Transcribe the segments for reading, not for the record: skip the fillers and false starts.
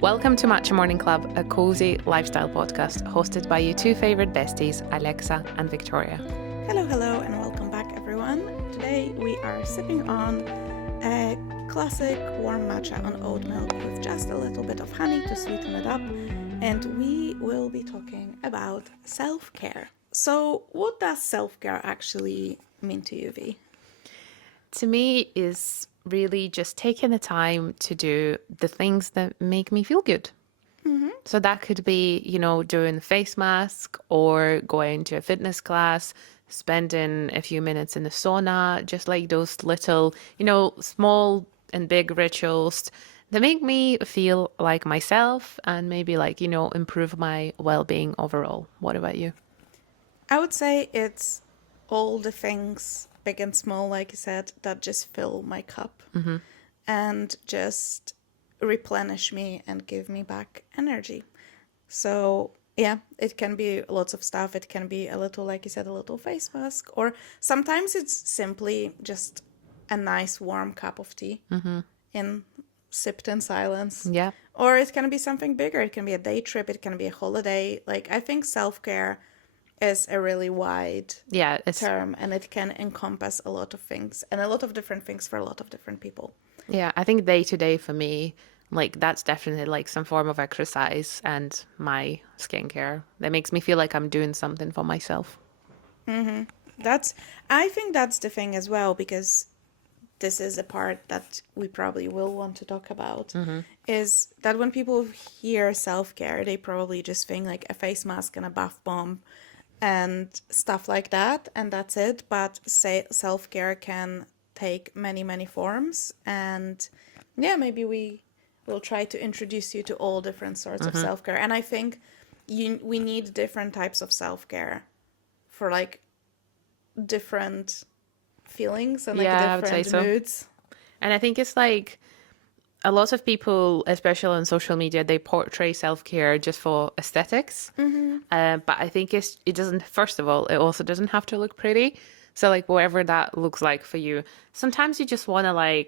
Welcome to Matcha Morning Club, a cozy lifestyle podcast hosted by your two favorite besties, Alexa and Victoria. Hello, and welcome back, everyone. Today we are sipping on a classic warm matcha on oat milk with just a little bit of honey to sweeten it up, and we will be talking about self-care. So, what does self-care actually mean to you, V? To me, is really just taking the time to do the things that make me feel good. Mm-hmm. So that could be, doing the face mask or going to a fitness class, spending a few minutes in the sauna, just like those little, small and big rituals that make me feel like myself and maybe improve my well-being overall. What about you? I would say it's all the things, big and small, like you said, that just fill my cup and just replenish me and give me back energy. So yeah, it can be lots of stuff. It can be a little, like you said, a little face mask, or sometimes it's simply just a nice warm cup of tea sipped in silence. Yeah. Or it can be something bigger. It can be a day trip. It can be a holiday. Like, I think self-care is a really wide term, and it can encompass a lot of things and a lot of different things for a lot of different people. Yeah, I think day to day for me, that's definitely some form of exercise and my skincare that makes me feel like I'm doing something for myself. I think that's the thing as well, because this is a part that we probably will want to talk about, is that when people hear self-care, they probably just think like a face mask and a bath bomb and stuff like that, and that's it. But self-care can take many, many forms, and yeah, maybe we will try to introduce you to all different sorts of self-care. And I think we need different types of self-care for different feelings and different moods. And I think it's a lot of people, especially on social media, they portray self-care just for aesthetics. But I think it doesn't, first of all, it also doesn't have to look pretty. So whatever that looks like for you, sometimes you just want to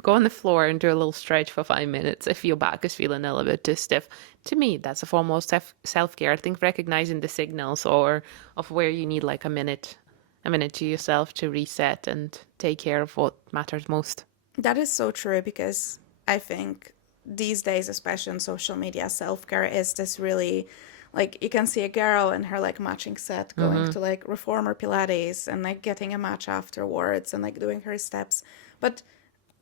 go on the floor and do a little stretch for 5 minutes if your back is feeling a little bit too stiff. To me, that's a form of self-care. I think recognizing the signals or of where you need a minute to yourself to reset and take care of what matters most. That is so true, because I think these days, especially on social media, self-care is this really, you can see a girl in her matching set going to reformer Pilates and getting a match afterwards and doing her steps. But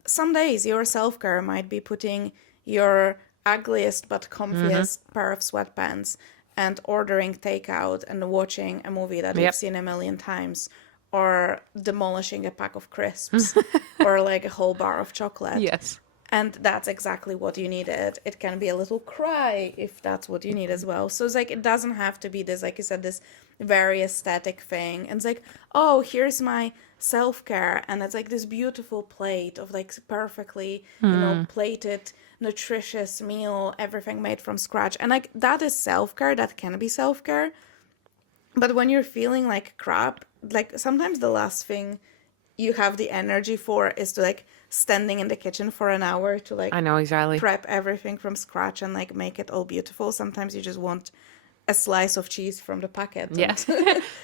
some days your self-care might be putting your ugliest but comfiest pair of sweatpants and ordering takeout and watching a movie that you've seen a million times, or demolishing a pack of crisps or a whole bar of chocolate. Yes. And that's exactly what you needed. It can be a little cry if that's what you need as well. So it's it doesn't have to be this, like you said, this very aesthetic thing. And it's oh, here's my self-care. And it's this beautiful plate of perfectly, plated, nutritious meal, everything made from scratch. And that is self-care. That can be self-care. But when you're feeling like crap, sometimes the last thing you have the energy for is to standing in the kitchen for an hour to I know, exactly, prep everything from scratch and make it all beautiful. Sometimes you just want a slice of cheese from the packet. Yes.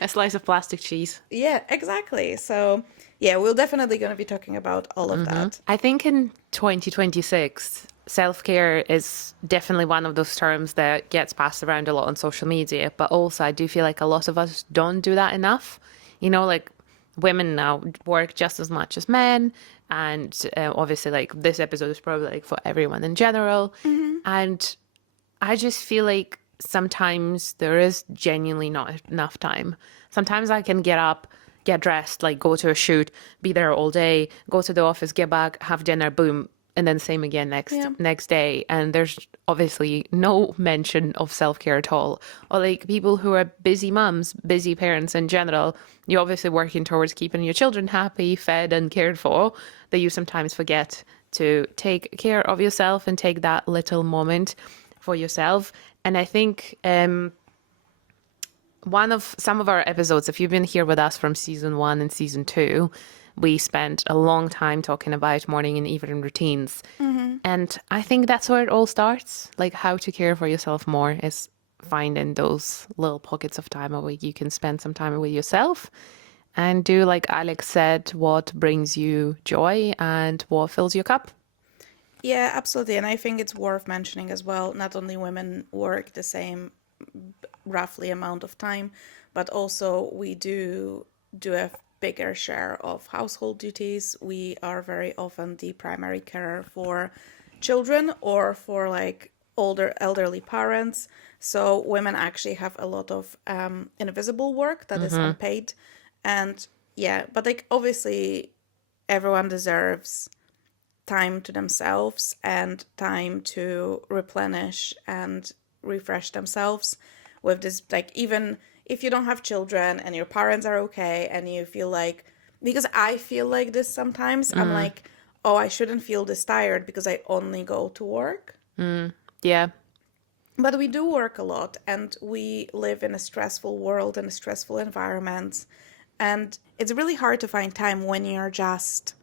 A slice of plastic cheese. Yeah, exactly. So yeah, we're definitely going to be talking about all of that. I think in 2026, self-care is definitely one of those terms that gets passed around a lot on social media, but also I do feel a lot of us don't do that enough. Women now work just as much as men, and obviously this episode is probably for everyone in general. And I just feel sometimes there is genuinely not enough time. Sometimes I can get up, get dressed, go to a shoot, be there all day, go to the office, get back, have dinner, boom, and then same again next day. And there's obviously no mention of self-care at all. Or people who are busy mums, busy parents in general, you're obviously working towards keeping your children happy, fed and cared for, that you sometimes forget to take care of yourself and take that little moment for yourself. And I think some of our episodes, if you've been here with us from season 1 and season 2, we spent a long time talking about morning and evening routines. And I think that's where it all starts. Like, how to care for yourself more is finding those little pockets of time where you can spend some time with yourself and do, like Alex said, what brings you joy and what fills your cup. Yeah, absolutely. And I think it's worth mentioning as well, not only women work the same roughly amount of time, but also we do a bigger share of household duties. We are very often the primary carer for children or for like older elderly parents. So women actually have a lot of invisible work that is unpaid. And yeah, but like obviously everyone deserves time to themselves and time to replenish and refresh themselves with this, like, even if you don't have children and your parents are okay and you feel like, because I feel like this sometimes, I'm like, oh, I shouldn't feel this tired because I only go to work. Yeah. But we do work a lot and we live in a stressful world and a stressful environment, and it's really hard to find time when you're just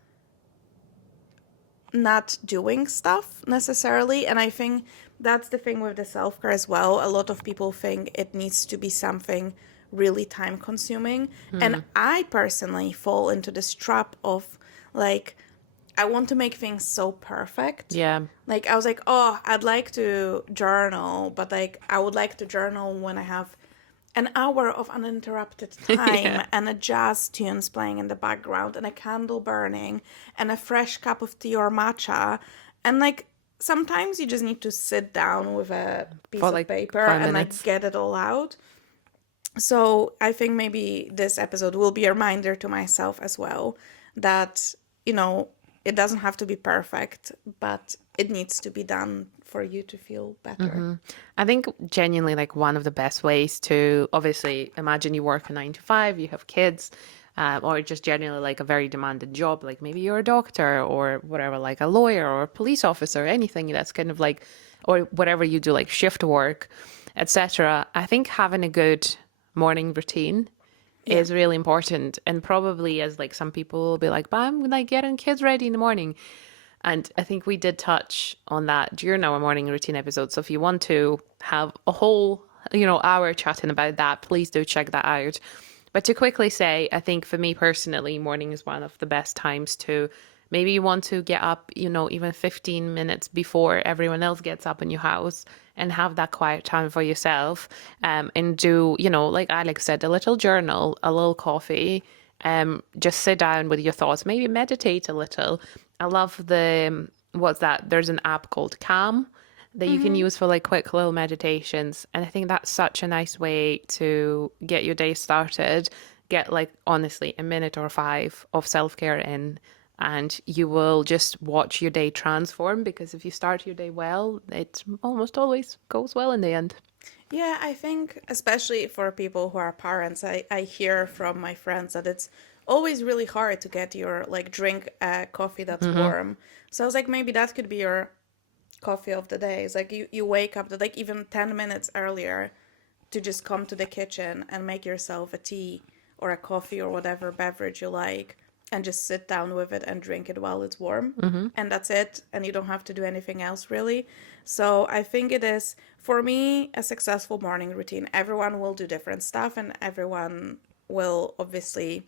not doing stuff necessarily. And I think that's the thing with the self-care as well. A lot of people think it needs to be something really time consuming. And I personally fall into this trap of like, I want to make things so perfect. Yeah. Like I was like, oh, I'd like to journal, but like I would like to journal when I have an hour of uninterrupted time Yeah. and a jazz tunes playing in the background and a candle burning and a fresh cup of tea or matcha. And like sometimes you just need to sit down with a piece For of like paper 5 and minutes. like get it all out. So I think maybe this episode will be a reminder to myself as well that, you know, it doesn't have to be perfect, but it needs to be done for you to feel better. I think genuinely like one of the best ways to obviously imagine you work a 9 to 5, you have kids, or just generally like a very demanding job, like maybe you're a doctor or whatever, like a lawyer or a police officer, anything that's kind of like, or whatever you do, like shift work, etc. I think having a good morning routine Yeah. is really important. And probably as like some people will be like, but I'm like getting kids ready in the morning. And I think we did touch on that during our morning routine episode. So if you want to have a whole, hour chatting about that, please do check that out. But to quickly say, I think for me personally, morning is one of the best times to maybe you want to get up, even 15 minutes before everyone else gets up in your house and have that quiet time for yourself, and do, like Alex said, a little journal, a little coffee, just sit down with your thoughts, maybe meditate a little. I love what's that? There's an app called Calm that you can use for like quick little meditations. And I think that's such a nice way to get your day started. Get like honestly a minute or 5 of self-care in, and you will just watch your day transform, because if you start your day well, it almost always goes well in the end. Yeah, I think especially for people who are parents, I hear from my friends that it's always really hard to get your like drink coffee that's warm. So I was like, maybe that could be your coffee of the day. It's like you wake up like even 10 minutes earlier to just come to the kitchen and make yourself a tea or a coffee or whatever beverage you like and just sit down with it and drink it while it's warm. And that's it. And you don't have to do anything else really. So I think it is, for me, a successful morning routine. Everyone will do different stuff and everyone will obviously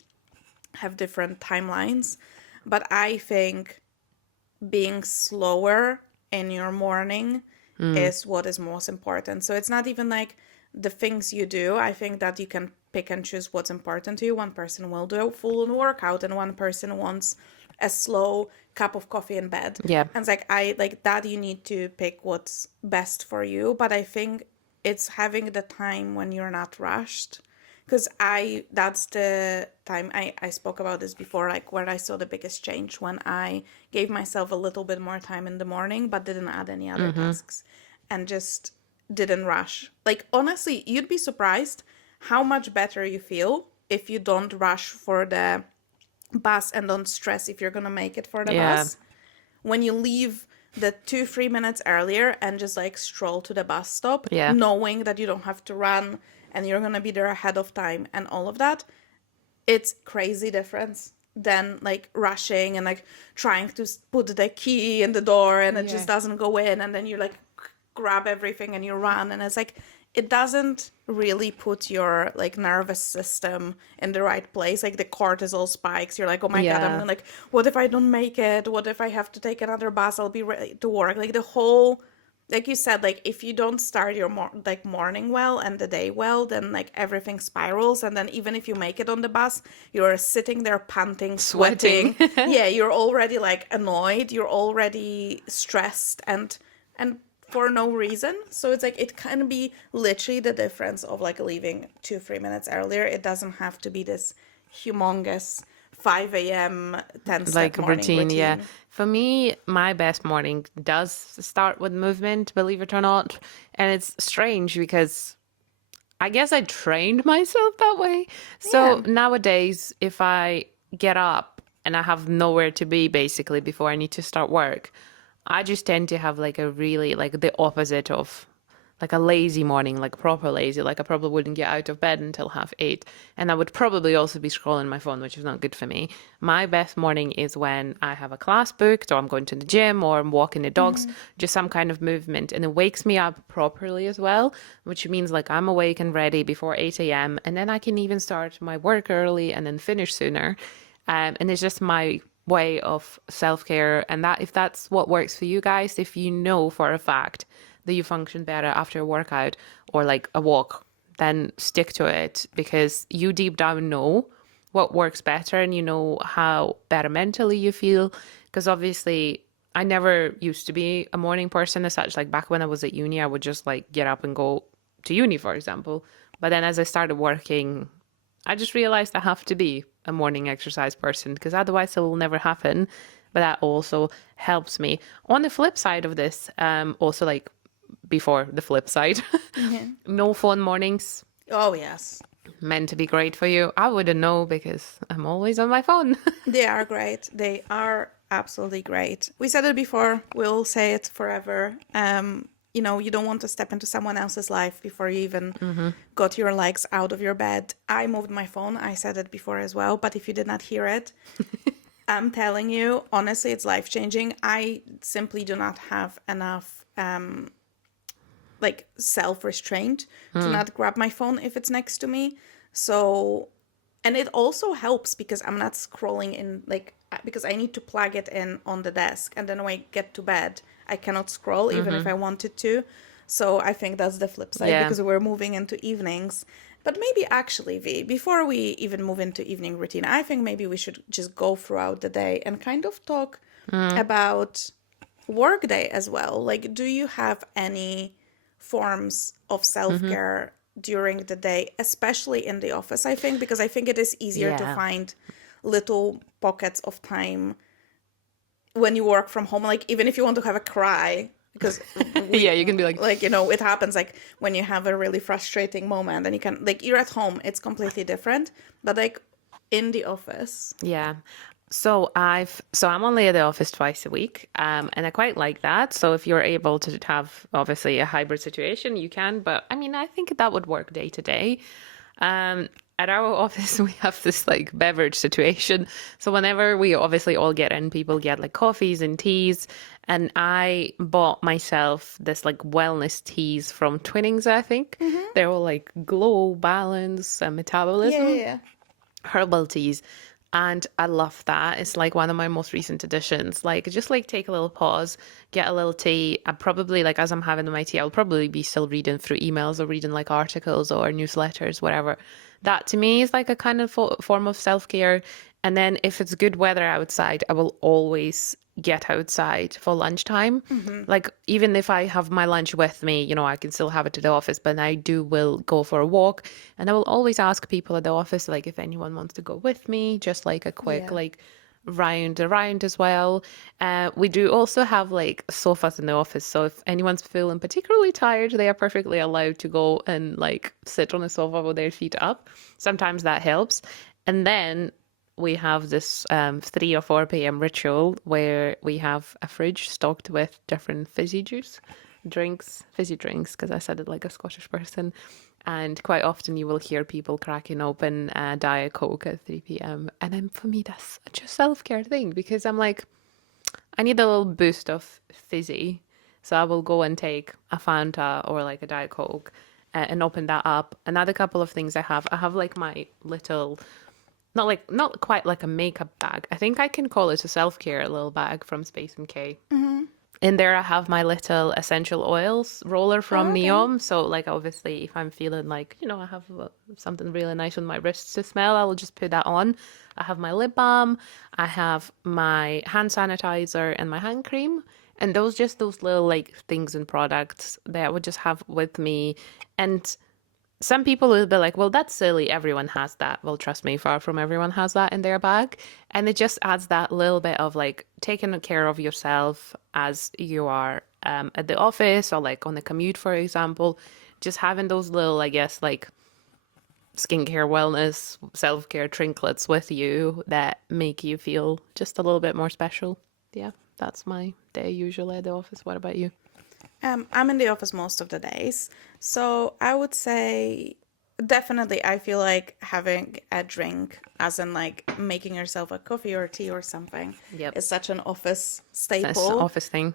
have different timelines. But I think being slower in your morning is what is most important. So it's not even like the things you do. I think that you can pick and choose what's important to you. One person will do a full on workout and one person wants a slow cup of coffee in bed. Yeah. And it's like I like that you need to pick what's best for you. But I think it's having the time when you're not rushed. Because that's the time I spoke about this before, like where I saw the biggest change when I gave myself a little bit more time in the morning, but didn't add any other tasks and just didn't rush. Like, honestly, you'd be surprised how much better you feel if you don't rush for the bus and don't stress if you're going to make it for the Yeah. bus. When you leave the 2-3 minutes earlier and just like stroll to the bus stop, Yeah. knowing that you don't have to run and you're going to be there ahead of time and all of that, it's crazy difference than like rushing and like trying to put the key in the door and it just Yeah. doesn't go in, and then you like grab everything and you run, and it's like it doesn't really put your like nervous system in the right place. Like the cortisol spikes, you're like, oh my god, I'm Yeah. gonna like, what if I don't make it, what if I have to take another bus, I'll be ready to work. Like the whole, like you said, like if you don't start your morning well and the day well, then like everything spirals, and then even if you make it on the bus, you're sitting there panting, Sweating. sweating. Yeah, you're already like annoyed, you're already stressed, and for no reason. So it's like it can be literally the difference of like leaving 2-3 minutes earlier. It doesn't have to be this humongous 5 a.m. 10 step Like morning routine, yeah. routine. For me, my best morning does start with movement, believe it or not. And it's strange because I guess I trained myself that way. So Yeah. nowadays, if I get up and I have nowhere to be basically before I need to start work, I just tend to have like a really like the opposite of like a lazy morning, like proper lazy. Like I probably wouldn't get out of bed until 8:30. And I would probably also be scrolling my phone, which is not good for me. My best morning is when I have a class booked or I'm going to the gym or I'm walking the dogs, just some kind of movement. And it wakes me up properly as well, which means like I'm awake and ready before 8 a.m. And then I can even start my work early and then finish sooner. And it's just my way of self-care. And that if that's what works for you guys, if you know for a fact that you function better after a workout or like a walk, then stick to it because you deep down know what works better and you know how better mentally you feel. Because obviously, I never used to be a morning person as such. Like back when I was at uni, I would just like get up and go to uni, for example. But then as I started working, I just realized I have to be a morning exercise person because otherwise it will never happen. But that also helps me. On the flip side of this, also like before the flip side, Yeah. no phone mornings Oh yes. meant to be great for you. I wouldn't know because I'm always on my phone. They are great. They are absolutely great. We said it before, we'll say it forever. You don't want to step into someone else's life before you even got your legs out of your bed. I moved my phone. I said it before as well, but if you did not hear it, I'm telling you, honestly, it's life changing. I simply do not have enough like self restraint to not grab my phone if it's next to me. So, and it also helps because I'm not scrolling in like because I need to plug it in on the desk, and then when I get to bed, I cannot scroll even if I wanted to. So I think that's the flip side Yeah. because we're moving into evenings. But maybe actually, V, before we even move into evening routine, I think maybe we should just go throughout the day and kind of talk about work day as well. Like, do you have any forms of self-care during the day, especially in the office, I think, because I think it is easier to Yeah. find little pockets of time when you work from home, like even if you want to have a cry, because Yeah, you can be like it happens like when you have a really frustrating moment and you can like you're at home, it's completely different, but like in the office. yeah. So I'm only at the office twice a week, and I quite like that. So if you're able to have obviously a hybrid situation, you can. But I mean, I think that would work day to day. At our office, we have this like beverage situation. So whenever we obviously all get in, people get like coffees and teas. And I bought myself this like wellness teas from Twinings, I think. They're all like glow, balance, and Yeah, metabolism yeah, herbal teas. And I love that. It's like one of my most recent additions. Like just like take a little pause, get a little tea. I probably like as I'm having my tea, I'll probably be still reading through emails or reading like articles or newsletters, whatever. That to me is like a kind of form of self-care. And then if it's good weather outside, I will always get outside for lunchtime. yeah. Like even if I have my lunch with me, I can still have it to the office, but I do will go for a walk, and I will always ask people at the office like if anyone wants to go with me, just like a quick Yeah. like round around as well. We do also have like sofas in the office, so if anyone's feeling particularly tired, they are perfectly allowed to go and like sit on a sofa with their feet up. Sometimes that helps. And then we have this 3 or 4 p.m. ritual where we have a fridge stocked with different fizzy drinks, because I said it like a Scottish person. And quite often you will hear people cracking open a Diet Coke at 3 p.m. And then for me, that's such a self-care thing because I'm like, I need a little boost of fizzy. So I will go and take a Fanta or like a Diet Coke and open that up. Another couple of things I have like my little, not quite like a makeup bag. I think I can call it a self-care little bag from Space NK. In there, I have my little essential oils roller from Oh, okay. Neom. So, like, obviously, if I'm feeling like, I have something really nice on my wrists to smell, I will just put that on. I have my lip balm, I have my hand sanitizer, and my hand cream. And those little, like, things and products that I would just have with me. And some people will be like, well, that's silly. Everyone has that. Well, trust me, far from everyone has that in their bag. And it just adds that little bit of like taking care of yourself as you are at the office or like on the commute, for example. Just having those little, I guess, like skincare, wellness, self care trinkets with you that make you feel just a little bit more special. Yeah, that's my day usually at the office. What about you? I'm in the office most of the days. So I would say definitely I feel like having a drink, as in like making yourself a coffee or tea or something, Yep. is such an office That's an staple. office thing.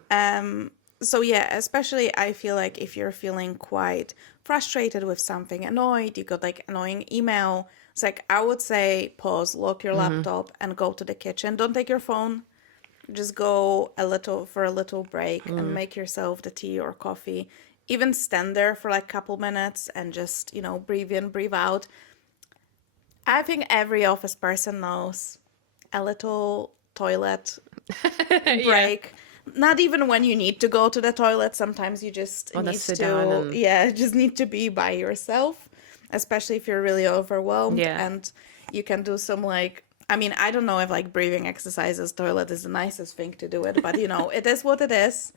So yeah, especially I feel like if you're feeling quite frustrated with something, annoyed, you got like annoying email, it's like I would say pause, lock your laptop and go to the kitchen. Don't take your phone. Just go a little break and make yourself the tea or coffee. Even stand there for like a couple minutes and just, breathe in, breathe out. I think every office person knows a little toilet Yeah. break. Not even when you need to go to the toilet. Sometimes you just Want to need sit down to, and yeah, just need to be by yourself, especially if you're really overwhelmed yeah. and you can do some like, I mean, I don't know if like breathing exercises, toilet is the nicest thing to do it, but it is what it is.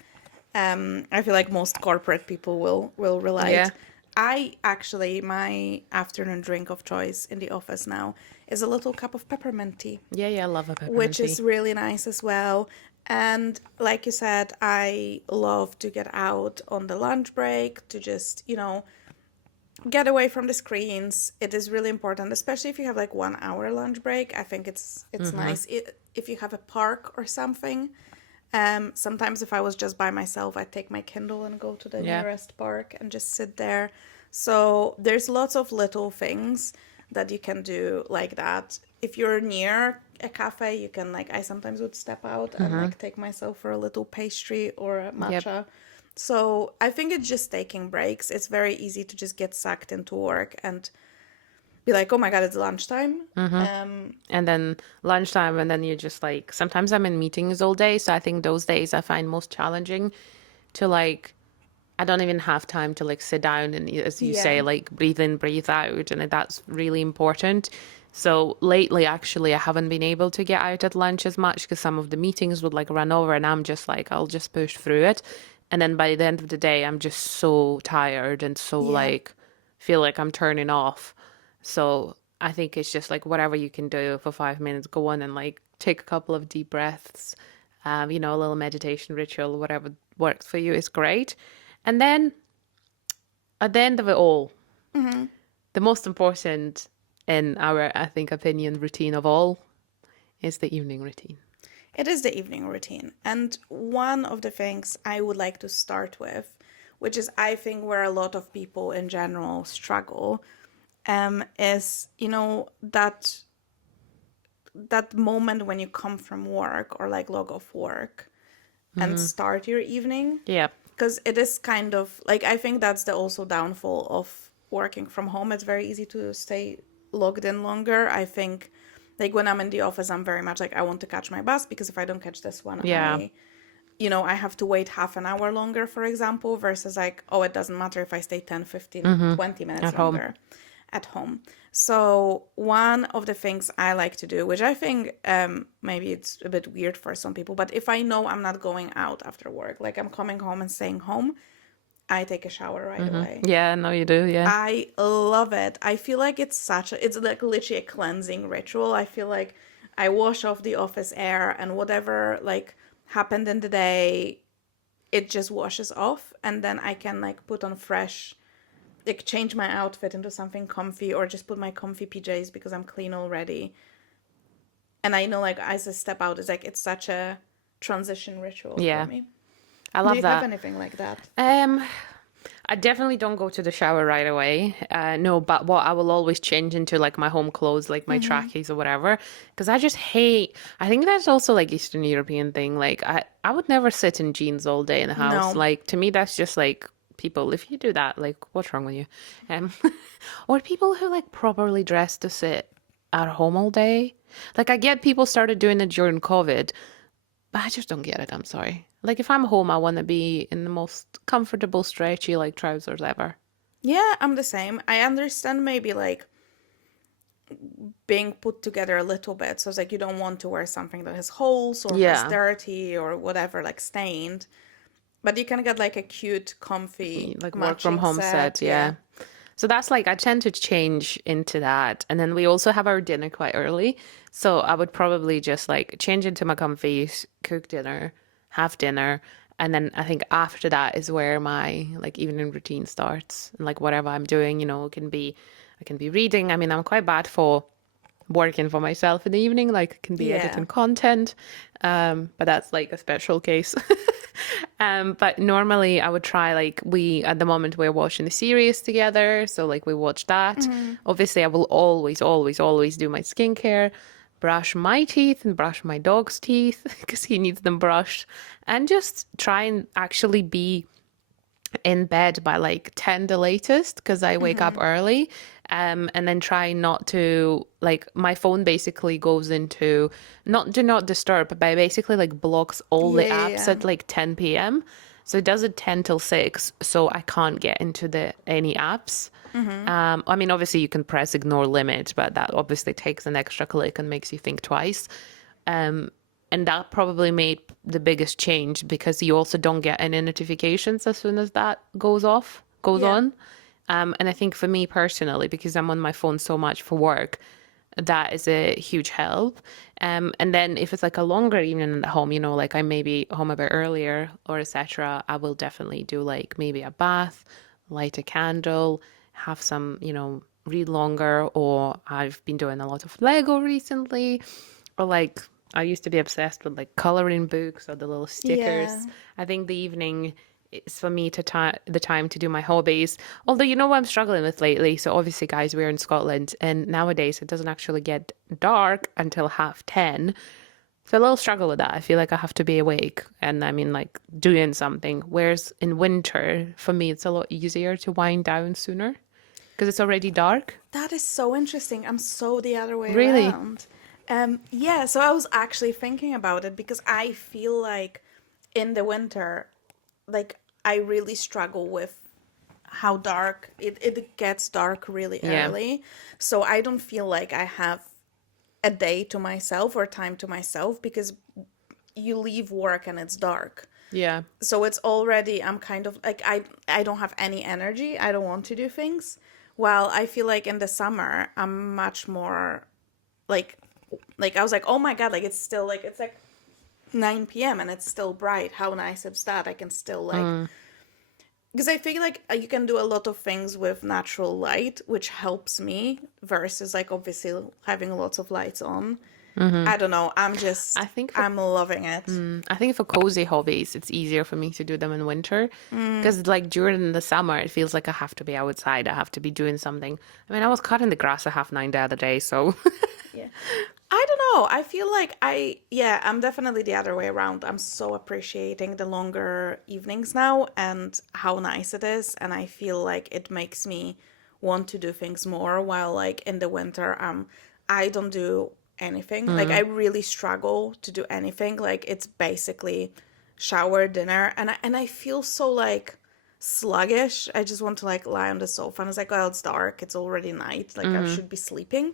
I feel like most corporate people will Yeah. relate. I actually, my afternoon drink of choice in the office now is a little cup of peppermint tea, Yeah, yeah, I love a peppermint which is tea. really nice as well. And like you said, I love to get out on the lunch break to just, get away from the screens. It is really important, especially if you have like 1 hour lunch break. I think it's nice if you have a park or something. Sometimes if I was just by myself, I'd take my Kindle and go to the Yeah. nearest park and just sit there. So there's lots of little things that you can do like that. If you're near a cafe, you can like I sometimes would step out and like take myself for a little pastry or a Yep. matcha. So I think it's just taking breaks. It's very easy to just get sucked into work and be like, oh my God, it's lunchtime. And then lunchtime, and then you're just like, sometimes I'm in meetings all day. So I think those days I find most challenging to like, I don't even have time to like sit down and, as you Yeah. say, like breathe in, breathe out. And that's really important. So lately, actually, I haven't been able to get out at lunch as much because some of the meetings would like run over, and I'm just like, I'll just push through it. And then by the end of the day, I'm just so tired and so Yeah. like, feel like I'm turning off. So I think it's just like whatever you can do for 5 minutes, go on and like take a couple of deep breaths, a little meditation ritual, whatever works for you is great. And then at the end of it all, the most important in our, I think, opinion routine of all is the evening routine. It is the evening routine. And one of the things I would like to start with, which is I think where a lot of people in general struggle, is, that moment when you come from work or like log off work and start your evening. Yeah. Because it is kind of like I think that's the also downfall of working from home. It's very easy to stay logged in longer. I think like when I'm in the office, I'm very much like I want to catch my bus because if I don't catch this one, Yeah. I have to wait half an hour longer, for example, versus like, oh, it doesn't matter if I stay 10, 15, 20 minutes At home. longer at home. So one of the things I like to do, which I think maybe it's a bit weird for some people, but if I know I'm not going out after work, like I'm coming home and staying home, I take a shower right away. Yeah, no, you do. Yeah. I love it. I feel like it's like literally a cleansing ritual. I feel like I wash off the office air and whatever like happened in the day, it just washes off and then I can like put on fresh like change my outfit into something comfy or just put my comfy PJs because I'm clean already. And I know like as I step out, it's like it's such a transition ritual for Yeah, me. I Do love you have that. anything like that? Um, I definitely don't go to the shower right away. No, but what I will always change into like my home clothes, like my trackies or whatever, because I just hate. I think that's also like Eastern European thing. Like I would never sit in jeans all day in the house. No. Like to me, that's just like people. If you do that, like what's wrong with you? Um, or people who like properly dress to sit at home all day. Like I get people started doing it during COVID, but I just don't get it. I'm sorry. Like if I'm home, I want to be in the most comfortable, stretchy like trousers ever. Yeah, I'm the same. I understand maybe like being put together a little bit. So it's like you don't want to wear something that has holes or has Yeah, dirty or whatever, like stained. But you can get like a cute, comfy like work from matching home set. set. Yeah. Yeah. So that's like I tend to change into that, and then we also have our dinner quite early. So I would probably just like change into my comfies, cook dinner, have dinner, and then I think after that is where my like evening routine starts. And like whatever I'm doing, it can be I can be reading. I mean, I'm quite bad for working for myself in the evening, like can be Yeah. editing content. But that's like a special case. But normally I would try like we at the moment we're watching the series together, so like we watch that. Obviously, I will always, always, always do my skincare, brush my teeth and brush my dog's teeth because he needs them brushed, and just try and actually be in bed by like 10 the latest because I wake up early. And then try not to like my phone basically goes into not do not disturb, but basically like blocks all the Yeah, yeah, apps yeah. at like 10 p.m. So it does it 10 till 6, so I can't get into the any apps. I mean, obviously you can press ignore limit, but that obviously takes an extra click and makes you think twice. And that probably made the biggest change because you also don't get any notifications as soon as that goes Yeah. on. And I think for me personally, because I'm on my phone so much for work, that is a huge help. And then if it's like a longer evening at home, like I may be home a bit earlier or etc., I will definitely do like maybe a bath, light a candle, have some, read longer, or I've been doing a lot of Lego recently, or like I used to be obsessed with like coloring books or the little Yeah. stickers. I think the evening is for me to the time to do my hobbies. Although you know what I'm struggling with lately. So obviously, guys, we're in Scotland, and nowadays it doesn't actually get dark until 10:30. So a little struggle with that. I feel like I have to be awake, and I mean like doing something. Whereas in winter, for me, it's a lot easier to wind down sooner because it's already dark. That is so interesting. I'm so the other way Really? around. Yeah, so I was actually thinking about it because I feel like in the winter, like I really struggle with how dark it gets dark really Yeah. early. So I don't feel like I have a day to myself or time to myself because you leave work and it's dark. Yeah. So it's already I'm kind of like I don't have any energy. I don't want to do things. While I feel like in the summer I'm much more like I was like, "Oh my God, like it's still like it's like 9 p.m. and it's still bright. How nice is that? I can still like because I feel like you can do a lot of things with natural light, which helps me versus like obviously having lots of lights on. I don't know. I think for I'm loving it. I think for cozy hobbies, it's easier for me to do them in winter because, like, during the summer, it feels like I have to be outside. I have to be doing something. I mean, I was cutting the grass at 9:30 the other day, so Yeah. I don't know. I feel like yeah, I'm definitely the other way around. I'm so appreciating the longer evenings now and how nice it is. And I feel like it makes me want to do things more while like in the winter, I don't do anything. Like I really struggle to do anything. Like it's basically shower, dinner, and I feel so like sluggish. I just want to like lie on the sofa and it's like, well, it's dark. It's already night. Like I should be sleeping.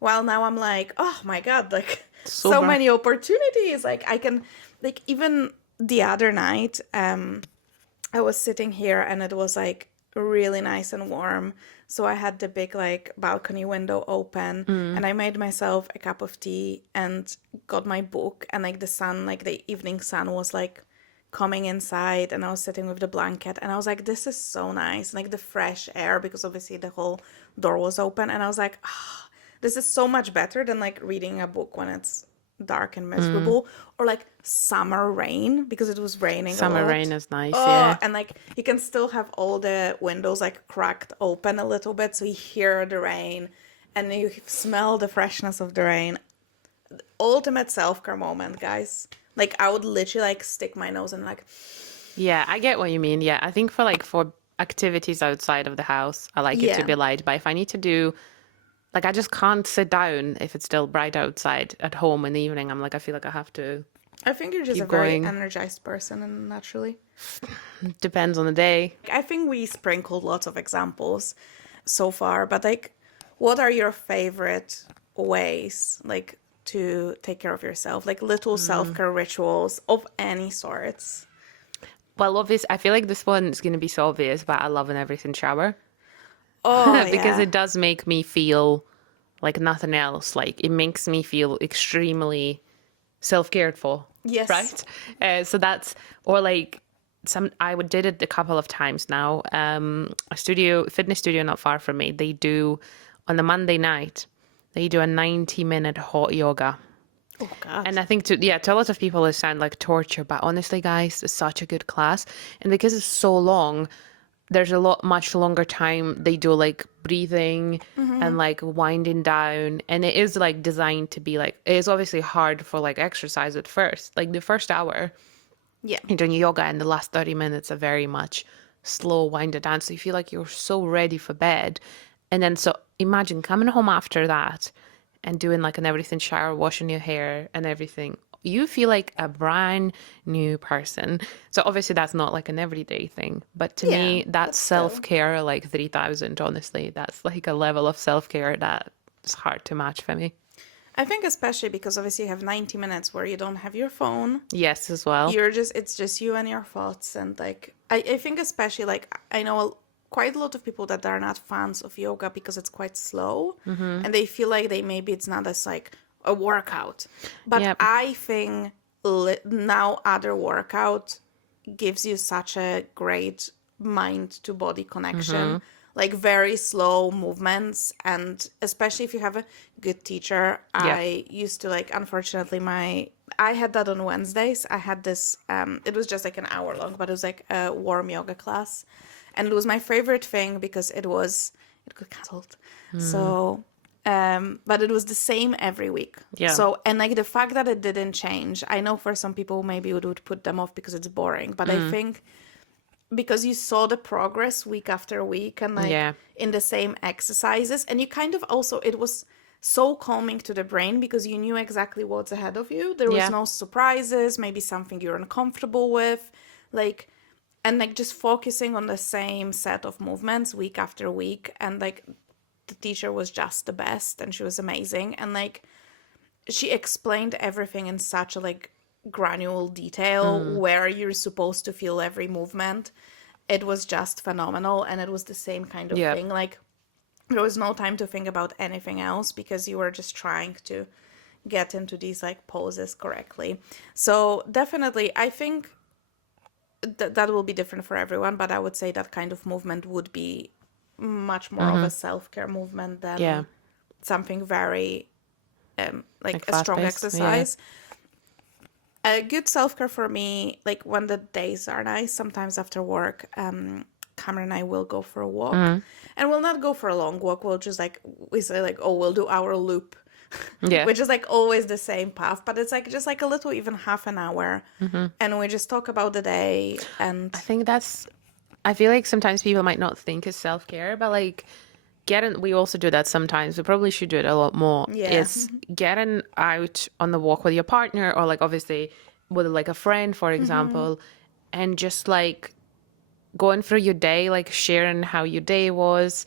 Well, now I'm like, oh my God, like so super. many opportunities. Like I can, like even the other night, I was sitting here and it was like really nice and warm. So I had the big like balcony window open and I made myself a cup of tea and got my book and like the sun, like the evening sun was like coming inside and I was sitting with the blanket and I was like, this is so nice. Like the fresh air, because obviously the whole door was open. And I was like, ah, this is so much better than like reading a book when it's dark and miserable, or like summer rain, because it was raining a Summer rain lot. is nice, Oh, yeah. and like you can still have all the windows like cracked open a little bit so you hear the rain and you smell the freshness of the rain. Ultimate self-care moment, guys. Like I would literally like stick my nose and like, Yeah, I get what you mean. Yeah, I think for activities outside of the house, I like it to yeah. be light. But if I need to do, like, I just can't sit down if it's still bright outside at home in the evening. I'm like, I feel like I have to I think you're just a keep very going. energized person and naturally. Depends on the day. I think we sprinkled lots of examples so far, but like, what are your favorite ways, like, to take care of yourself? Like little self-care rituals of any sorts. Well, obviously, I feel like this one is going to be so obvious, but I love an everything shower Oh, because yeah. it does make me feel like nothing else. Like, it makes me feel extremely self-cared for, Yes. right? So that's, or like I would did it a couple of times now. Fitness studio not far from me, they do on the Monday night, they do a 90-minute hot yoga. Oh, God. And I think to a lot of people it sounds like torture, but honestly, guys, it's such a good class. And because it's so long, there's much longer time they do like breathing and like winding down, and it is like designed to be like, it is obviously hard for like exercise at first, like the first hour Yeah. you're doing yoga and the last 30 minutes are very much slow winded down, so you feel like you're so ready for bed. And then so imagine coming home after that and doing like an everything shower, washing your hair and everything. You feel like a brand new person. So obviously that's not like an everyday thing, but to Yeah, me that's but still. self-care like 3000. Honestly, that's like a level of self-care that's hard to match for me. I think especially because obviously you have 90 minutes where you don't have your phone. Yes, as well. It's just you and your thoughts. And like, I think especially like, I know quite a lot of people that are not fans of yoga because it's quite slow and they feel like maybe it's not as like a workout. But Yep. I think now other workout gives you such a great mind to body connection, like very slow movements. And especially if you have a good teacher, Yeah. I used to like, unfortunately, I had that on Wednesdays. I had this, it was just like an hour long, but it was like a warm yoga class. And it was my favorite thing because it got cancelled. So, but it was the same every week. Yeah. So, and like the fact that it didn't change, I know for some people maybe it would put them off because it's boring, but I think because you saw the progress week after week and like Yeah. in the same exercises, and you kind of also, it was so calming to the brain because you knew exactly what's ahead of you. There was Yeah. no surprises, maybe something you're uncomfortable with, like, and like just focusing on the same set of movements week after week. And like the teacher was just the best and she was amazing, and like she explained everything in such a like granular detail where you're supposed to feel every movement. It was just phenomenal, and it was the same kind of Yeah. thing. Like there was no time to think about anything else because you were just trying to get into these like poses correctly. So definitely I think that will be different for everyone, but I would say that kind of movement would be much more of a self-care movement than Yeah. something very like Like a strong fast-paced. Yeah. exercise. A good self-care for me, like when the days are nice, sometimes after work, Cameron and I will go for a walk. And we'll not go for a long walk, we'll just like, we say like, oh, we'll do our loop, Yeah. which is like always the same path, but it's like just like a little, even half an hour, and we just talk about the day. And I think I feel like sometimes people might not think it's self-care, but like we also do that sometimes. We probably should do it a lot more. Yeah. Is getting out on the walk with your partner, or like obviously with like a friend, for example, and just like going through your day, like sharing how your day was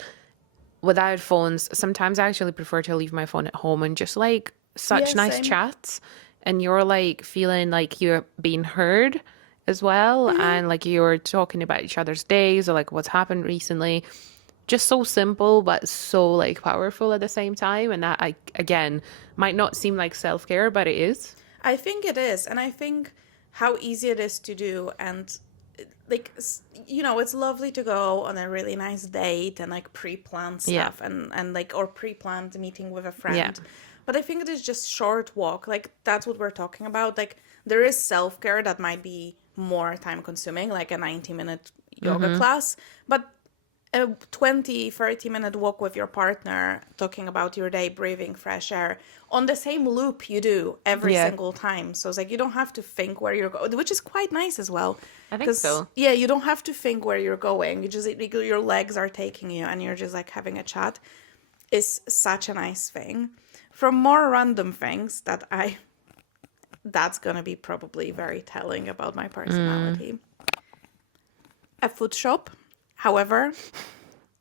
without phones. Sometimes I actually prefer to leave my phone at home and just like such Yeah, nice same. chats, and you're like feeling like you're being heard as well, and like you're talking about each other's days or like what's happened recently. Just so simple but so like powerful at the same time, and that, I again, might not seem like self-care, but it is. I think it is. And I think how easy it is to do. And like, it's lovely to go on a really nice date and like pre-plan Yeah. stuff, and like, or pre-planned meeting with a Yeah. friend. But I think it is just short walk. Like, that's what we're talking about. Like, there is self-care that might be more time consuming, like a 90-minute yoga class, but a 20-30 minute walk with your partner, talking about your day, breathing fresh air on the same loop you do every Yeah. single time. So it's like you don't have to think where you're going, which is quite nice as well. I think so. Yeah, you don't have to think where you're going. You just, your legs are taking you and you're just like having a chat. Is such a nice thing. From more random things that's gonna be probably very telling about my personality. A food shop, however,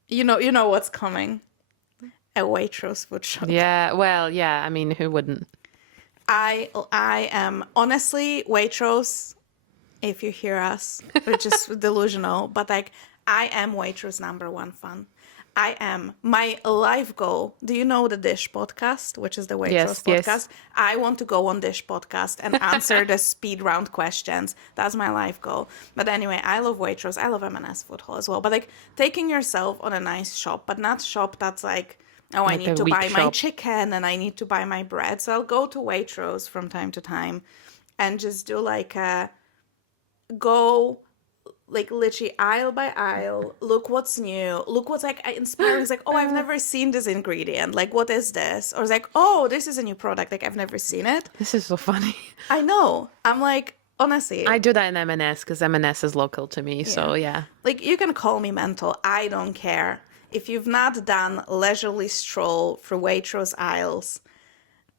you know what's coming. A Waitrose food shop. Yeah. Well, yeah. I mean, who wouldn't? I am honestly Waitrose. If you hear us, which is delusional, but like, I am Waitrose #1 fan. I am. My life goal. Do you know the Dish podcast, which is the Waitrose podcast? Yes. I want to go on Dish podcast and answer the speed round questions. That's my life goal. But anyway, I love Waitrose. I love M&S Food Hall as well. But like, taking yourself on a nice shop, but not shop that's like, oh, I Like need a to weak buy my shop. chicken and I need to buy my bread. So I'll go to Waitrose from time to time and just do like a go, like literally aisle by aisle, look what's new, look what's like inspiring. It's like, oh, I've never seen this ingredient, like what is this? Or it's like, oh, this is a new product, like I've never seen it. This is so funny. I know, I'm like, honestly, I do that in M&S because M&S is local to me. So yeah. like, you can call me mental, I don't care. If you've not done leisurely stroll through Waitrose aisles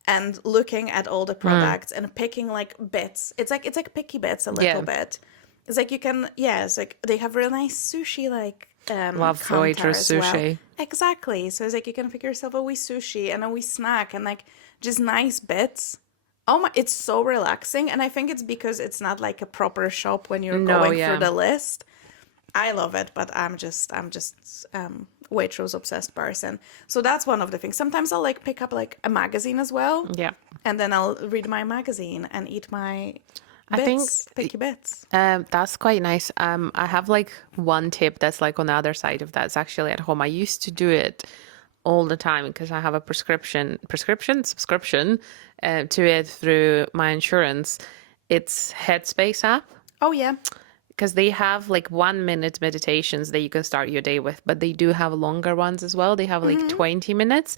and looking at all the products and picking like bits, it's like picky bits a little bit. It's like you can, it's like they have real nice sushi, like Love counter Waitrose as well. sushi. Exactly. So it's like you can pick yourself a wee sushi and a wee snack and like just nice bits. Oh my, it's so relaxing. And I think it's because it's not like a proper shop when you're going through the list. I love it, but I'm just Waitrose obsessed person. So that's one of the things. Sometimes I'll like pick up like a magazine as well. Yeah. And then I'll read my magazine and eat my I think picky bits. that's quite nice. I have like one tip that's like on the other side of that. It's actually at home. I used to do it all the time because I have a subscription to it through my insurance. It's Headspace app. Oh yeah. Because they have like 1 minute meditations that you can start your day with, but they do have longer ones as well. They have like 20 minutes.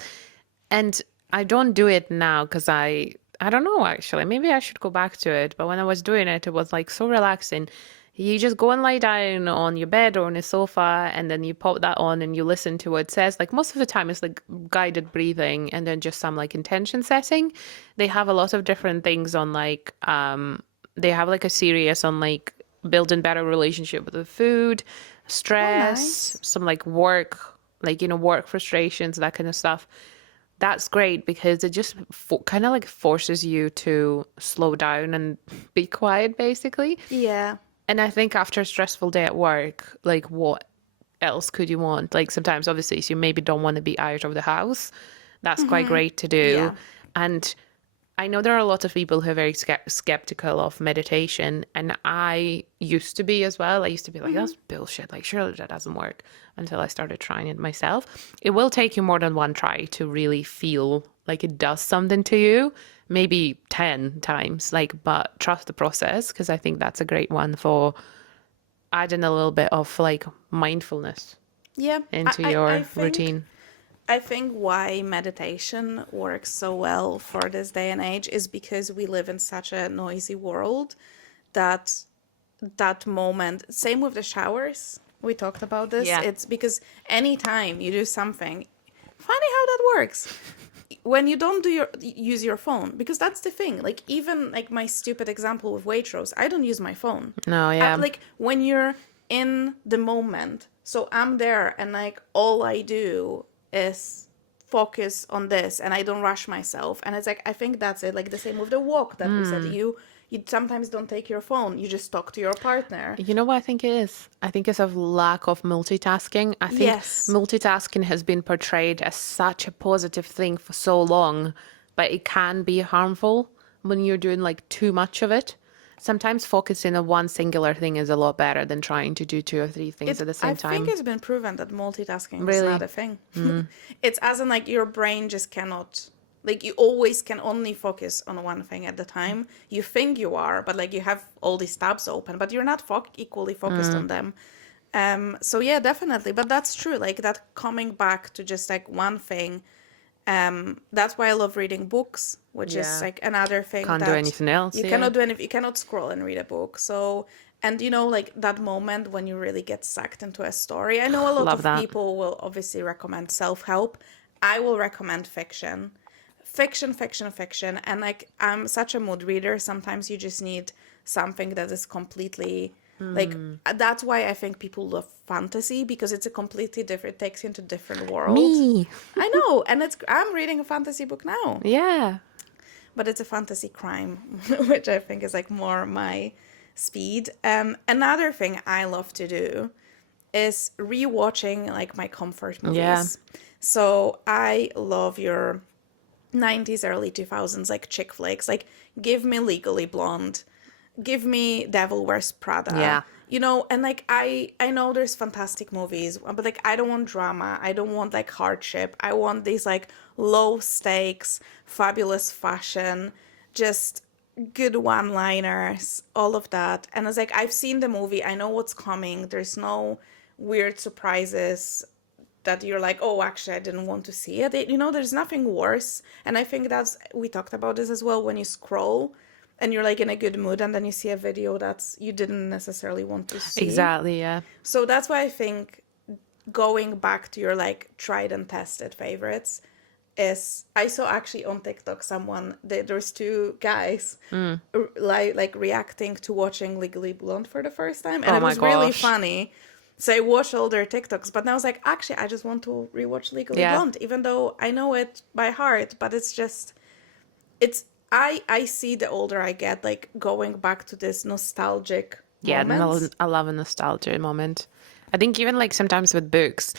And I don't do it now because I don't know, actually. Maybe I should go back to it. But when I was doing it, it was like so relaxing. You just go and lie down on your bed or on a sofa, and then you pop that on and you listen to what it says. Like most of the time, it's like guided breathing and then just some like intention setting. They have a lot of different things on like, they have like a series on like building better relationship with the food, stress, some like work, like, work frustrations, that kind of stuff. That's great because it just kind of like forces you to slow down and be quiet, basically. Yeah. And I think after a stressful day at work, like what else could you want? Like sometimes, obviously, so you maybe don't want to be out of the house. That's quite great to do. Yeah. And I know there are a lot of people who are very skeptical of meditation, and I used to be as well. I used to be like, that's bullshit. Like, surely that doesn't work, until I started trying it myself. It will take you more than one try to really feel like it does something to you, maybe 10 times, but trust the process, because I think that's a great one for adding a little bit of like mindfulness into your routine. I think why meditation works so well for this day and age is because we live in such a noisy world that moment, same with the showers. We talked about this. Yeah. It's because anytime you do something, funny how that works. When you don't use your phone, because that's the thing. Like, even like my stupid example with Waitrose, I don't use my phone. No, yeah. Like when you're in the moment. So I'm there and like all I do is focus on this and I don't rush myself. And it's like, I think that's it. Like the same with the walk that we said. You sometimes don't take your phone. You just talk to your partner. You know what I think it is? I think it's a lack of multitasking. I think multitasking has been portrayed as such a positive thing for so long, but it can be harmful when you're doing like too much of it. sometimes focusing on one singular thing is a lot better than trying to do two or three things at the I same think time. it's been proven that multitasking is not Really? a thing. It's as in like your brain just cannot, like you always can only focus on one thing at the time. You think you are, but like you have all these tabs open, but you're not equally focused on them. So yeah, definitely. But that's true. Like that coming back to just like one thing. That's why I love reading books, which is Yeah. like another thing Can't do that anything else, you yeah. cannot do anything. You cannot scroll and read a book. So, and you know, like that moment when you really get sucked into a story. I know a lot Love of that. people will obviously recommend self-help. I will recommend fiction. Fiction, fiction, fiction. And like I'm such a mood reader. Sometimes you just need something that is completely like that's why I think people love fantasy because it's a completely different takes you into a different world. Me. I know, and I'm reading a fantasy book now, Yeah. but it's a fantasy crime, which I think is like more my speed. Another thing I love to do is rewatching like my comfort Yeah. movies. So I love your 90s, early 2000s like chick flicks. Like give me Legally Blonde, give me Devil Wears Prada. Yeah. You know, and like I know there's fantastic movies, but like I don't want drama. I don't want like hardship. I want these like low stakes, fabulous fashion, just good one-liners, all of that. And it's like I've seen the movie. I know what's coming. There's no weird surprises that you're like, oh, actually, I didn't want to see it. You know, there's nothing worse. And I think we talked about this as well when you scroll and you're like in a good mood and then you see a video that's you didn't necessarily want to see. Exactly, yeah. So that's why I think going back to your like tried and tested favorites is I saw actually on TikTok there's two guys like reacting to watching Legally Blonde for the first time and Oh it my was really gosh. funny. So I watched all their TikToks, but now I was like, actually, I just want to rewatch Legally Yeah. Blonde, even though I know it by heart. But it's I see the older I get, like going back to this nostalgic Yeah, moments. I love a nostalgia moment. I think even like sometimes with books,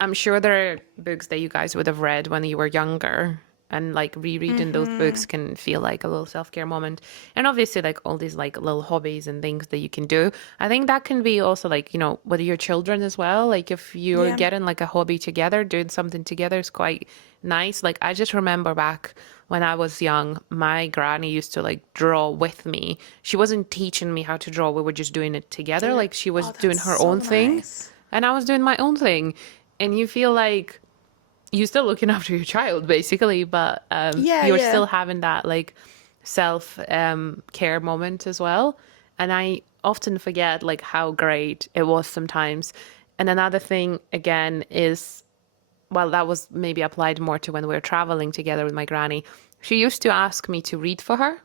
I'm sure there are books that you guys would have read when you were younger, and like rereading those books can feel like a little self-care moment. And obviously like all these like little hobbies and things that you can do. I think that can be also like, you know, with your children as well. Like if you're Yeah, getting like a hobby together, doing something together is quite nice. Like I just remember back when I was young, my granny used to like draw with me. She wasn't teaching me how to draw. We were just doing it together. Like she was oh, doing that's her so own thing nice. and I was doing my own thing. And you feel like you're still looking after your child basically, but Yeah, you're yeah, still having that like self care moment as well. And I often forget like how great it was sometimes. And another thing again is, well, that was maybe applied more to when we were traveling together with my granny. She used to ask me to read for her.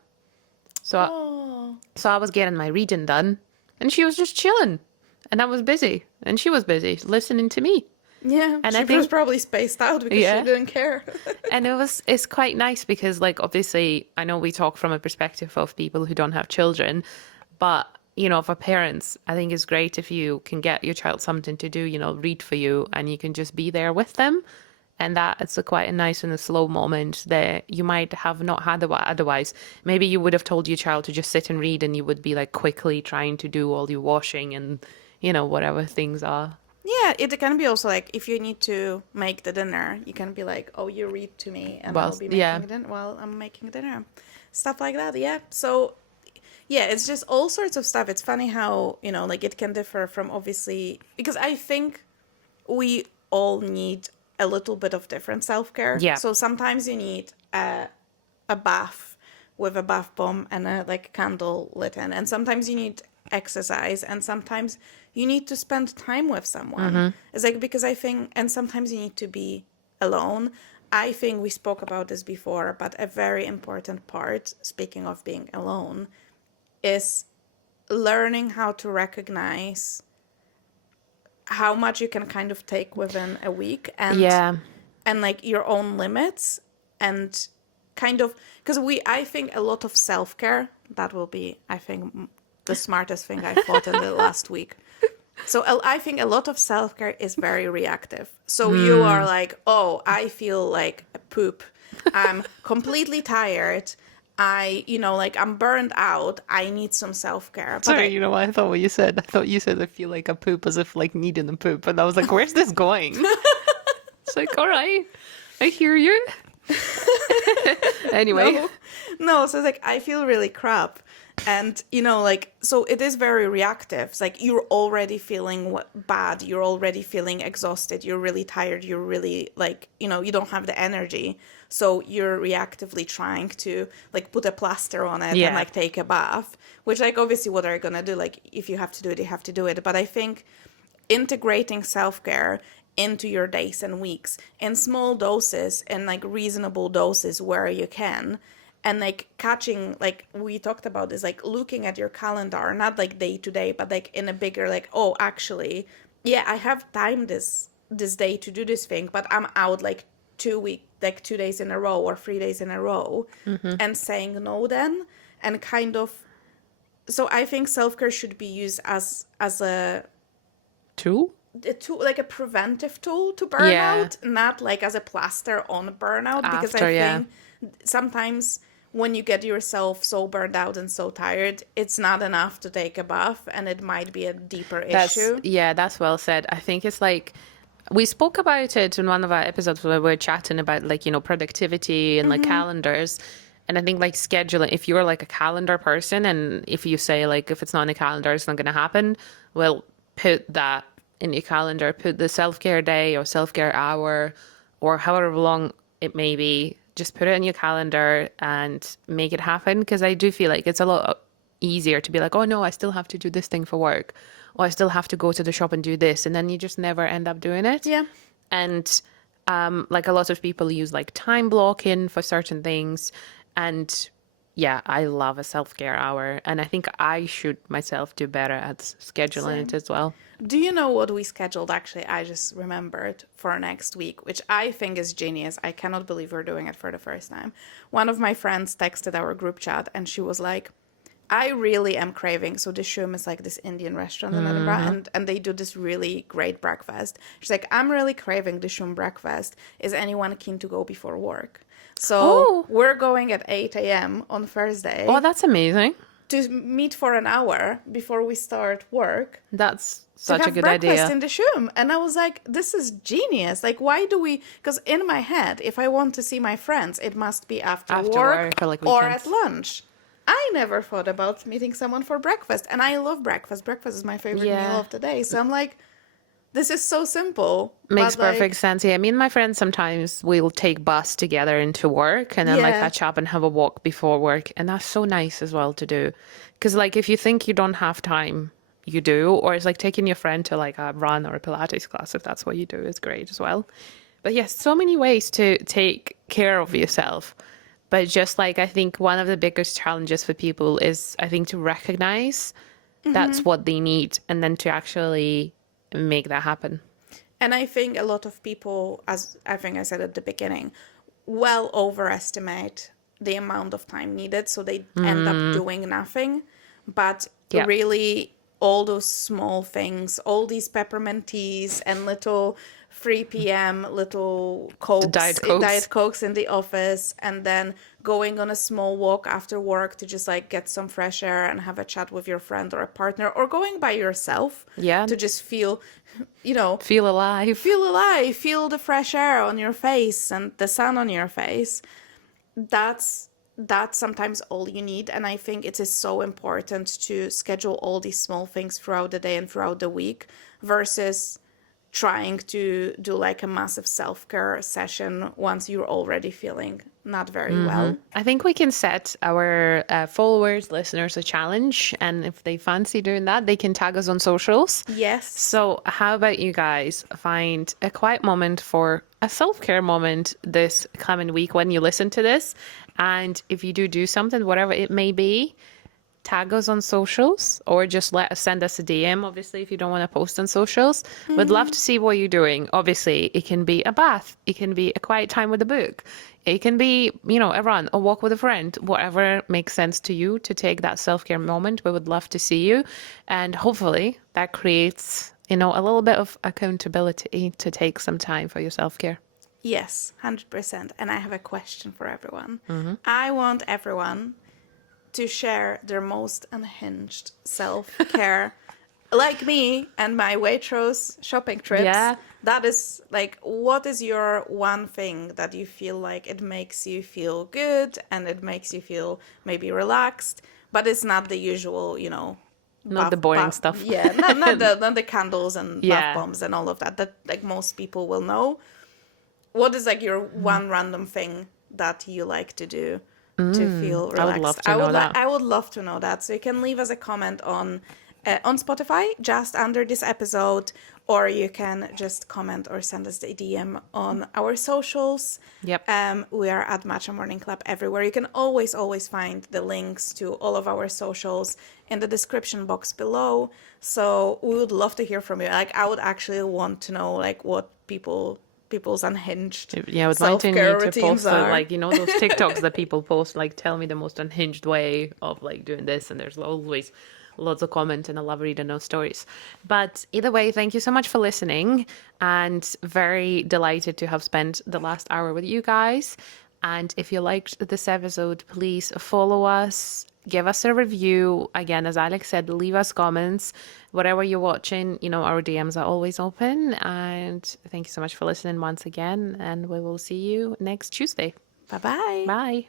So oh, so I was getting my reading done and she was just chilling. And I was busy and she was busy listening to me. yeah. And I She was think, probably spaced out because she yeah. didn't care. And it's quite nice because like obviously I know we talk from a perspective of people who don't have children, but you know, for parents, I think it's great if you can get your child something to do, you know, read for you and you can just be there with them. And that it's a quite a nice and a slow moment that you might have not had otherwise. Maybe you would have told your child to just sit and read and you would be like quickly trying to do all your washing and, you know, whatever things are. Yeah, it can be also like if you need to make the dinner, you can be like, "Oh, you read to me, and Well, I'll be yeah. making dinner while I'm making dinner," stuff like that. Yeah. So, yeah, it's just all sorts of stuff. It's funny how like it can differ from obviously because I think we all need a little bit of different self care. Yeah. So sometimes you need a bath with a bath bomb and a like candle lit in, and sometimes you need exercise, and sometimes you need to spend time with someone. It's like because I think, and sometimes you need to be alone. I think we spoke about this before, but a very important part, speaking of being alone, is learning how to recognize how much you can kind of take within a week Yeah. and like your own limits and kind of because I think a lot of self-care that will be I think the smartest thing I thought in the last week. So I think a lot of self-care is very reactive. So you are like, oh, I feel like a poop. I'm completely tired. I'm burned out. I need some self-care. But Sorry, you know what I thought what you said? I thought you said I feel like a poop as if like needing a poop. And I was like, where's this going? It's like, all right, I hear you. Anyway. no, no. So it's like, I feel really crap. And, so it is very reactive. It's like you're already feeling bad. You're already feeling exhausted. You're really tired. You're really you don't have the energy. So you're reactively trying to like put a plaster on it and like take a bath, which like obviously what are you going to do? Like if you have to do it, you have to do it. But I think integrating self-care into your days and weeks in small doses and like reasonable doses where you can, and like catching, like we talked about, is like looking at your calendar, not like day to day, but like in a bigger like, oh, actually, yeah, I have time this day to do this thing, but I'm out like 2 days in a row or 3 days in a row, and saying no then, and kind of, so I think self-care should be used as a Tool? tool, like a preventive tool to burnout, not like as a plaster on burnout. Because I think sometimes when you get yourself so burned out and so tired, it's not enough to take a bath, and it might be a deeper issue. Yeah, that's well said. I think it's like we spoke about it in one of our episodes where we were chatting about like, productivity and like calendars. And I think like scheduling, if you're like a calendar person, and if you say like, if it's not in a calendar, it's not going to happen, well, put that in your calendar, put the self-care day or self-care hour or however long it may be, just put it in your calendar and make it happen. Because I do feel like it's a lot easier to be like, oh no, I still have to do this thing for work, or I still have to go to the shop and do this. And then you just never end up doing it. Yeah. And like a lot of people use like time blocking for certain things. And yeah, I love a self-care hour. And I think I should myself do better at scheduling it as well. Do you know what we scheduled? Actually, I just remembered for next week, which I think is genius. I cannot believe we're doing it for the first time. One of my friends texted our group chat and she was like, I really am craving. So the Shum is like this Indian restaurant in Edinburgh, and they do this really great breakfast. She's like, I'm really craving the Shum breakfast. Is anyone keen to go before work? So we're going at 8 a.m. on Thursday. Oh, that's amazing. To meet for an hour before we start work. That's such a good breakfast idea. in the Shum. And I was like, this is genius. Like, why do we? Because in my head, if I want to see my friends, it must be after work or, like or at lunch. I never thought about meeting someone for breakfast. And I love breakfast. Breakfast is my favorite meal of the day. So I'm like, this is so simple. Makes perfect sense. Yeah, me and my friends sometimes we'll take bus together into work and then like catch up and have a walk before work. And that's so nice as well to do. Because like if you think you don't have time, you do. Or it's like taking your friend to like a run or a Pilates class, if that's what you do, is great as well. But yes, so many ways to take care of yourself. But just like I think one of the biggest challenges for people is I think to recognize that's what they need, and then to actually make that happen. And I think a lot of people, as I think I said at the beginning, well overestimate the amount of time needed, so they end up doing nothing. But really, all those small things, all these peppermint teas and little 3 p.m. little cokes, diet cokes in the office, and then going on a small walk after work to just like get some fresh air and have a chat with your friend or a partner, or going by yourself to just feel alive, feel the fresh air on your face and the sun on your face. That's sometimes all you need. And I think it is so important to schedule all these small things throughout the day and throughout the week versus trying to do like a massive self-care session once you're already feeling not very well. I think we can set our followers, listeners a challenge. And if they fancy doing that, they can tag us on socials. Yes. So how about you guys find a quiet moment for a self-care moment this coming week when you listen to this? And if you do something, whatever it may be, tag us on socials or just send us a DM, obviously, if you don't want to post on socials. We'd love to see what you're doing. Obviously, it can be a bath. It can be a quiet time with a book. It can be, a run, a walk with a friend, whatever makes sense to you to take that self-care moment. We would love to see you. And hopefully that creates, a little bit of accountability to take some time for your self-care. Yes, 100%. And I have a question for everyone. I want everyone to share their most unhinged self-care. Like me and my Waitrose shopping trips, Yeah. that is like, what is your one thing that you feel like it makes you feel good and it makes you feel maybe relaxed, but it's not the usual, Not the boring stuff. yeah, not the candles and bath Yeah. bombs and all of that like most people will know. What is like your one random thing that you like to do to feel I would relaxed? love to know that. I would love to know that. So you can leave us a comment on Spotify just under this episode, or you can just comment or send us the DM on our socials. Yep. We are at Matcha Morning Club everywhere. You can always find the links to all of our socials in the description box below. So we would love to hear from you. Like, I would actually want to know like what people's unhinged Yeah, I would like self-care you to routines post are. like, those TikToks that people post, like, tell me the most unhinged way of like doing this. And there's always lots of comment, and I love reading those stories. But either way, thank you so much for listening, and very delighted to have spent the last hour with you guys. And if you liked this episode, please follow us, give us a review. Again, as Alex said, leave us comments. Whatever you're watching, our DMs are always open. And thank you so much for listening once again. And we will see you next Tuesday. Bye-bye. Bye.